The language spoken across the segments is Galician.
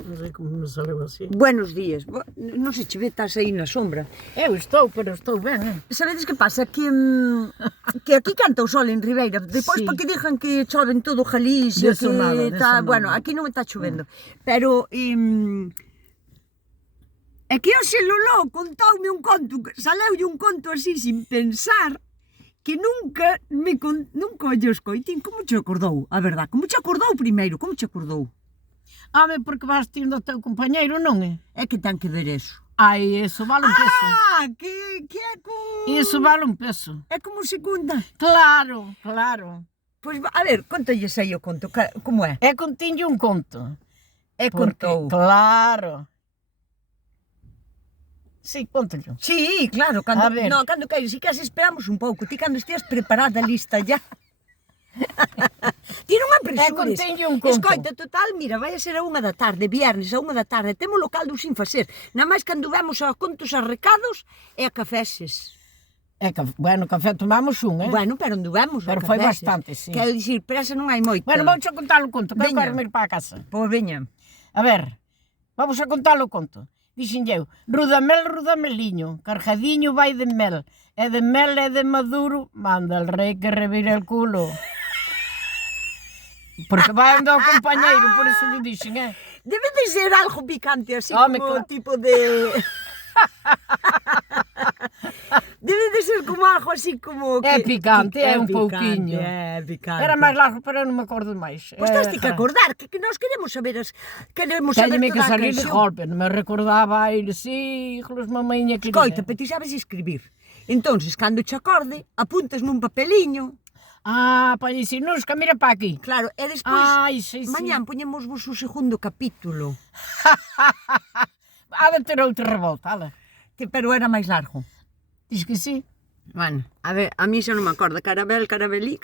Non sei como me saleu así. Buenos días. Non se che ve, estás aí na sombra. Eu estou, pero estou ben, Sabedes que pasa? Que aquí canta o sol en Ribeira. Depois Sí. para que dixan que chove en todo Galicia, Deso nada, deso nada. bueno, aquí non está chovendo. Pero é que hoxe Lolo contoume un conto, saleulle un conto así sin pensar, que nunca lle escoitín. Como che acordou, a verdad? Como che acordou primeiro? Como che acordou? Home, porque vas tindo o teu compañeiro, non é? É que ten que ver eso. Ai, iso vale un peso. Que é como... Iso vale un peso. É como segunda. Claro, claro. Pois, a ver, contalle aí o conto, como é? É contiño un conto. É Porque, contou. claro. Sí, conto-llo. Sí, claro, A ver. no, cando queres, si queres esperamos un pouco, ti cando esteas preparada, lista ya. Ti non apresures. conteño un conto. Escoita, total, mira, vai a ser a 1 da tarde, viernes a 1 da tarde, temos o caldo sin facer. Na máis cando vemos a contos a recados e a cafeses. É que, bueno, café tomamos un, Bueno, pero anduvemos Pero a foi cafeses. bastante, sí. Quero dicir, presa non hai moita. Bueno, vamos a contar o conto, que eu Veña. quero ir para a casa. Pois veña. A ver, vamos a contar o conto. Dixen eu, Rudamel, Rudameliño, carjadiño vai de mel, e de mel e de maduro, manda el rei que revire el culo. Porque vai andar o compañeiro, por iso lle dixen, Debe de ser algo picante, así Home, como claro. tipo de... Debe de ser como algo así como... É picante, é un picante, pouquiño. É picante. Era máis largo, pero eu non me acordo máis. Pois tens que acordar, que nós queremos saber Téñeme que toda a salir de canción. golpe, non me recordaba ir, siglos, mamainha querida. Escoita, pero ti sabes escribir. Entonces, cando che acorde, apuntas nun papeliño. Ah, para dicir, Nusca, mira para aquí. Claro, e despois, Ai, sí, sí. mañán poñemos vos o segundo capítulo. Ha de ter outra revolta, ala. Pero era máis largo. Diz que sí. Bueno, a ver, a mí xa non me acordo. Carabeliño.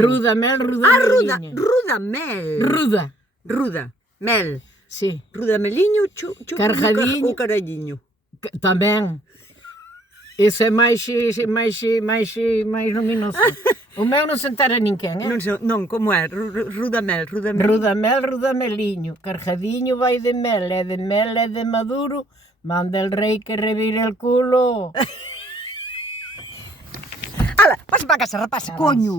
Rudamel, Ah, Rudameliño. Rudamel. Ruda, Mel. sí. Rudameliño, Carjadiño. o caralliño. Tamén. Ese é máis luminoso. O meu non se entera ninguén, Non, como é? Rudamel. Rudamel, Rudameliño, carjadiño vai de mel e de maduro, manda el rei que revire el culo. Ala, pasa para casa, rapaz, coño.